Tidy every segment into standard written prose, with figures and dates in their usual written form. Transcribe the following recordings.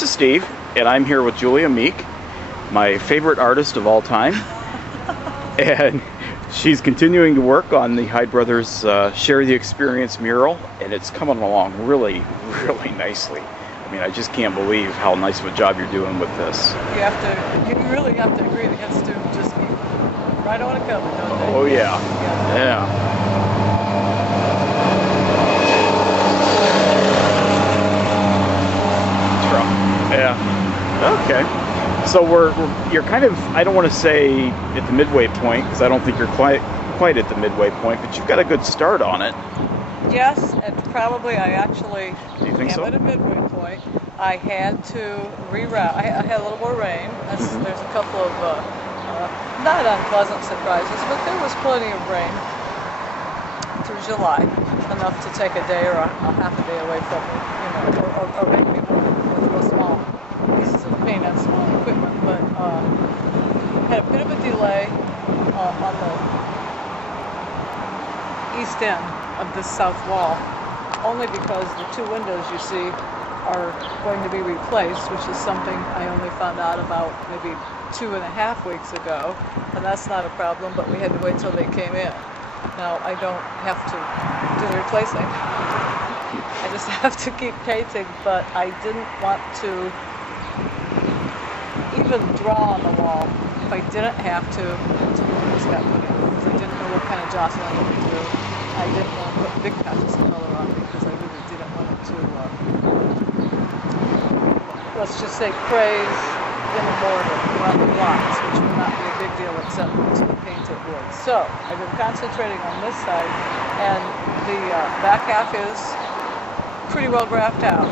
This is Steve, and I'm here with Julia Meek, my favorite artist of all time. And she's continuing to work on the Hyde Brothers Share the Experience mural, and it's coming along really, really nicely. I mean, I just can't believe how nice of a job you're doing with this. You really have to agree. It has to just be right on a cover, don't they? Oh yeah, yeah. Yeah. Okay. So you're kind of, I don't want to say at the midway point, because I don't think you're quite at the midway point, but you've got a good start on it. Yes, and probably I actually am so? at a midway point. I had to reroute. I had a little more rain. There's a couple of not unpleasant surprises, but there was plenty of rain through July, enough to take a day or a half a day away from me, or make me work with real small pieces of paint and small equipment. But had a bit of a delay on the east end of this south wall, only because the two windows you see are going to be replaced, which is something I only found out about maybe 2.5 weeks ago, and that's not a problem, but we had to wait till they came in. Now, I don't have to do the replacing. I just have to keep painting, but I didn't want to even draw on the wall if I didn't have to until this got put in, because I didn't know what kind of jostling it would do. I didn't want to put big patches of color on because I really didn't want it to, let's just say, craze in the mortar around the blocks, which would not be a big deal except to the paint it would. So I've been concentrating on this side, and the back half is pretty well graphed out.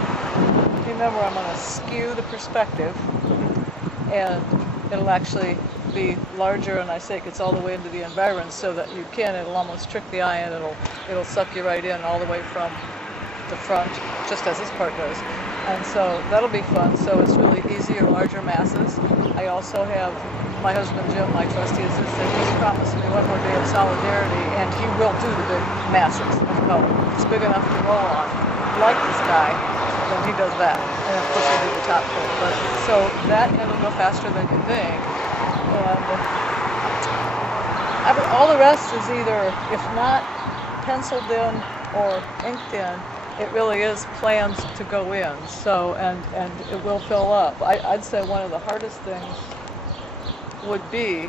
Remember, I'm going to skew the perspective, and it'll actually be larger, and I say it gets all the way into the environs so that it'll almost trick the eye, and it'll suck you right in all the way from the front, just as this part does. And so that'll be fun. So it's really easier, larger masses. I also have my husband Jim, my trusty assistant. He's promised me one more day of solidarity, and he will do the big masses of color. It's big enough to roll on, like the sky. Then he does that, and of course we do the top coat. But so that end will go faster than you think. And all the rest is either, if not penciled in or inked in, it really is planned to go in. So and it will fill up. I'd say one of the hardest things would be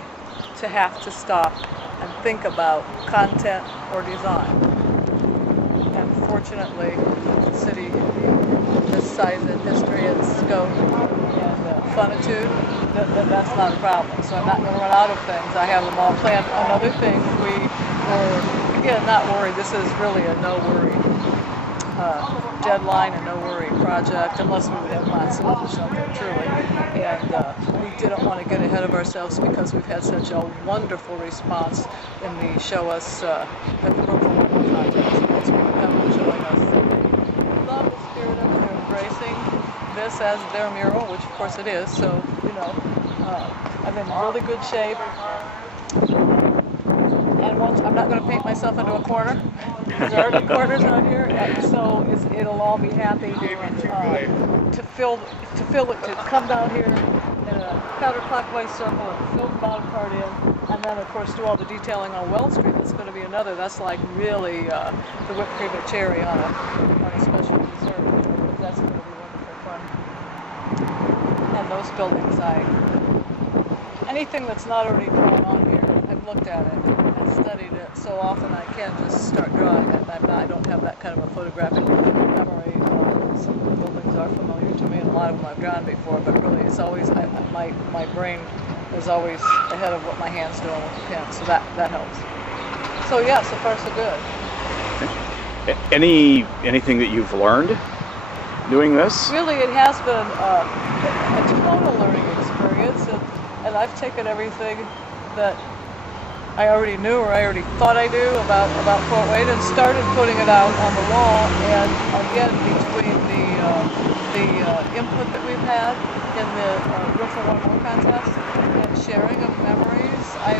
to have to stop and think about content or design. And fortunately, the city, this size and history and scope and funitude, that's not a problem. So I'm not going to run out of things. I have them all planned. Another thing, we were, again, not worried. This is really a no-worry deadline and no-worry project, unless we would have monsoons or something, truly. And we didn't want to get ahead of ourselves because we've had such a wonderful response in the Show Us at the Brooklyn Women Contest. It's people coming showing us they love the spirit of it. They're embracing this as their mural, which of course it is. So, I'm in really good shape. And once, I'm not going to paint myself into a corner. There are corners out here, and so it'll all be happy to come down here in a counterclockwise circle and fill the bottom part in, and then of course do all the detailing on Wells Street. That's going to be another. That's like really the whipped cream and cherry on a special dessert. That's going to be wonderful fun. And those buildings, anything that's not already drawn on here, I've looked at it and studied it so often I can't just start drawing it. I don't have that kind of a photographic memory. Some of the buildings are familiar to me, and a lot of them I've drawn before, but really it's always, my brain is always ahead of what my hand's doing with the pen, so that helps. So yeah, so far so good. Anything that you've learned doing this? Really, it has been a total learning experience, and I've taken everything that I already knew or I already thought I knew about Fort Wayne and started putting it out on the wall. And again, between the input that we've had in the Room for One More contest and sharing of memories, I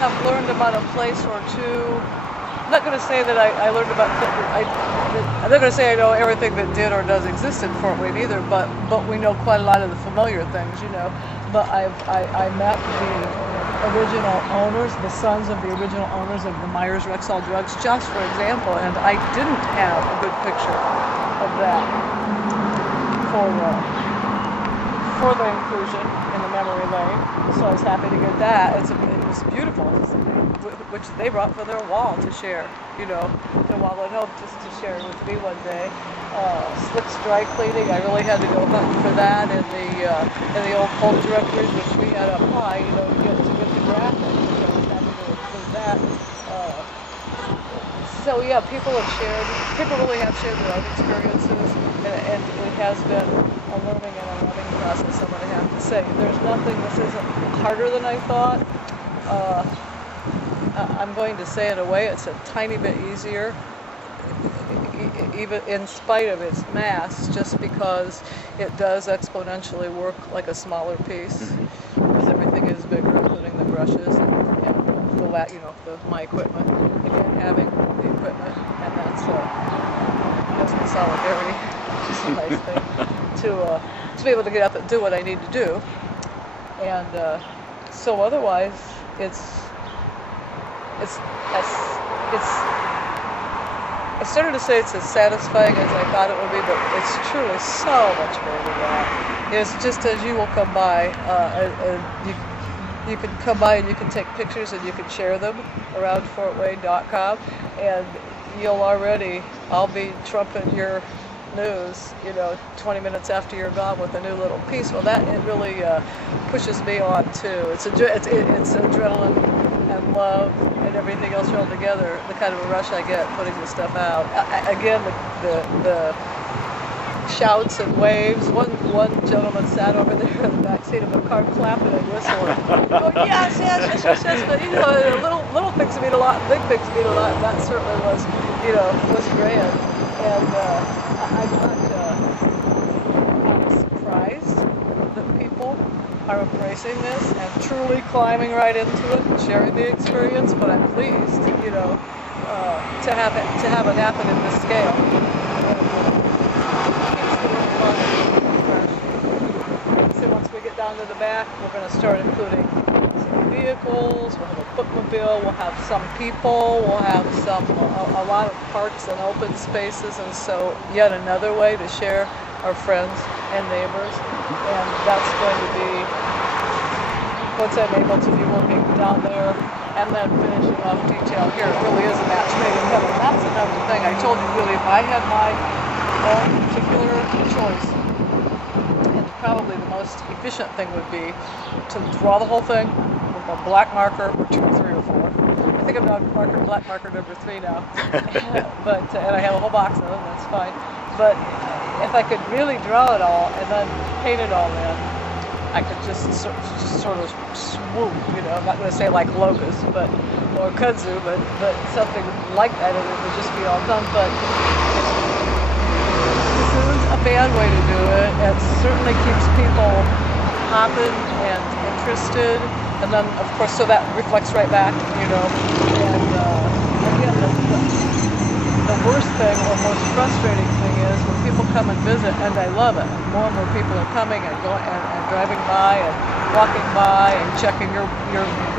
have learned about a place or two. I'm not going to say that I learned about I'm not going to say I know everything that did or does exist in Fort Wayne either, but we know quite a lot of the familiar things, you know. But I met the original owners, the sons of the original owners of the Myers Rexall Drugs, just for example, and I didn't have a good picture of that for the inclusion in the memory lane. So I was happy to get that. It was beautiful, which they brought for their wall to share, you know, their wall at home just to share with me one day. Slick's dry cleaning, I really had to go hunting for that in the old cult directories, which we had up high, you know, to get the graphics, which I was happy to include that. So yeah, people really have shared their own experiences, and it has been a learning and a loving process, I'm going to have to say. There's nothing, this isn't harder than I thought. I'm going to say in a way it's a tiny bit easier, even in spite of its mass, just because it does exponentially work like a smaller piece, because everything is bigger, including the brushes and the, you know, my equipment. Again, having the equipment, and that's the solidarity, which is a nice thing to be able to get up and do what I need to do. And so otherwise, I started to say it's as satisfying as I thought it would be, but it's truly so much more than that. It's just as you will come by, you can come by and you can take pictures and you can share them around fortwayne.com, and I'll be trumping your news, you know, 20 minutes after you're gone with a new little piece. Well, it really pushes me on too. It's adrenaline and love and everything else rolled together, the kind of a rush I get putting this stuff out. Again, the shouts and waves. One gentleman sat over there in the back seat of a car clapping and whistling. Going, yes, yes, yes, yes, yes. But you know, little things mean a lot, big things mean a lot, and that certainly was grand. And I'm surprised that people are embracing this and truly climbing right into it and sharing the experience. But I'm pleased, you know, to have it happen in this scale. So once we get down to the back, we're going to start including some vehicles. We'll have a bookmobile. We'll have some people. We'll have a lot of parks and open spaces, and so yet another way to share our friends and neighbors. And that's going to be, once I'm able to be working down there and then finishing off detail here, it really is a match made in heaven. That's another thing. I told you, really, if I had my own particular choice, and probably the most efficient thing would be to draw the whole thing with a black marker, or 2 or 3 or 4. I think I'm down black marker number 3 now. And I have a whole box of them, that's fine. But if I could really draw it all and then paint it all in, I could just sort of swoop, you know, I'm not going to say like locust, or kudzu, but something like that, and it would just be all done. But this is a bad way to do it. It certainly keeps people hopping and interested, and then of course, so that reflects right back, you know. And again, the worst thing or most frustrating thing is when people come and visit, and I love it. More and more people are coming and going and driving by and walking by and checking your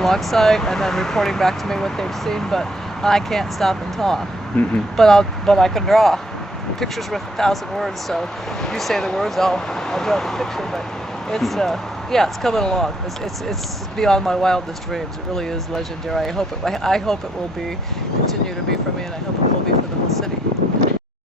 blog site and then reporting back to me what they've seen. But I can't stop and talk. Mm-hmm. But I can draw. Pictures worth 1,000 words. So you say the words, I'll draw the picture. But it's it's coming along. It's beyond my wildest dreams. It really is legendary. I hope it will continue to be for me, and I hope it will be for the whole city.